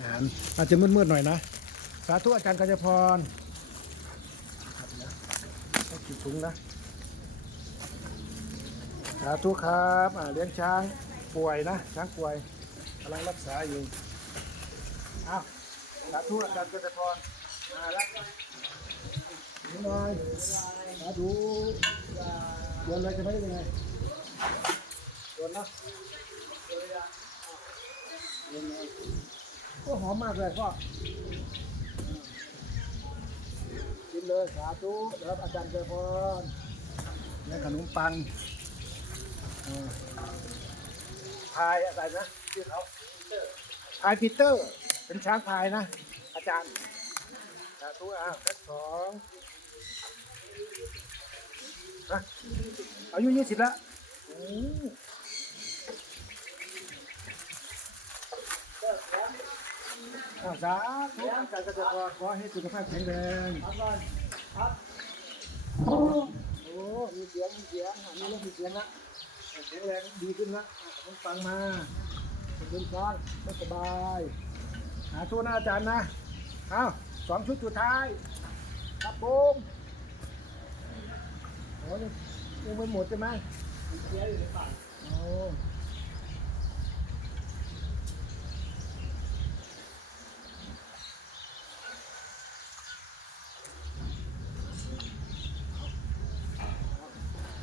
อาหารอาจจะมืดๆหน่อยนะ สาธุอาจารย์กัญญาพรครับนะต้กี่ถุงนะ สาธุครับอ่าเลี้ยงช้างป่วยนะช้างป่วยกำลังรักษาอยู่อ้าวสาธุอาจารย์กัญญาพรมาแล้วนี่หน่อยสาธุโยนเลยจะไม่ได้ยังไงโยนนะโยนเลย ก็หอมมากเลยพ่อกินเลยสาธุรับอาจารย์กัญญาพรและขนมปังพายอะไรนะชื่อเขาพายปีเตอร์ เป็นช้างพายนะ อาจารย์สาธุอะแพ็คสองนะอายุยี่สิบแล้วอืมอ้าว สาธุอาจารย์ก็จะขอขอให้สุขภาพแข็งแรงครับโอ้มีเสียงมีเสียงอะมีเรื่องมีเสียงละแข็งแรงดีขึ้นละต้องฟังมาเป็นซ้อนไม่สบายหาทั่วหน้าอาจารย์นะเอาสองชุดสุดท้ายครับผมโอ้ยยังไม่หมดใช่ไหมเสียอยู่ในปากโอ้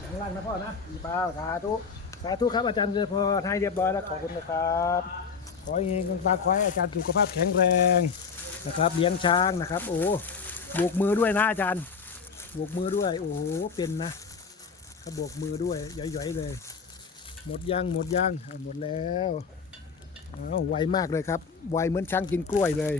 ข้าง ล่างนะพ่อนะอีเปล่าสาธุสาธุครับอาจารย์เจริญพรให้เรียบร้อยแล้วขอบคุณนะครับ ขอให้เงินบางขอให้อาจารย์สุขภาพแข็งแรงนะครับเลี้ยงช้างนะครับ โอ้โบกมือด้วยนะอาจารย์โบกมือด้วย โอ้โหเป็นนะเขาโบกมือด้วยย่อยๆเลย หมดยังหมดยังหมดแล้วอ้าวไวมากเลยครับไวเหมือนช้างกินกล้วยเลย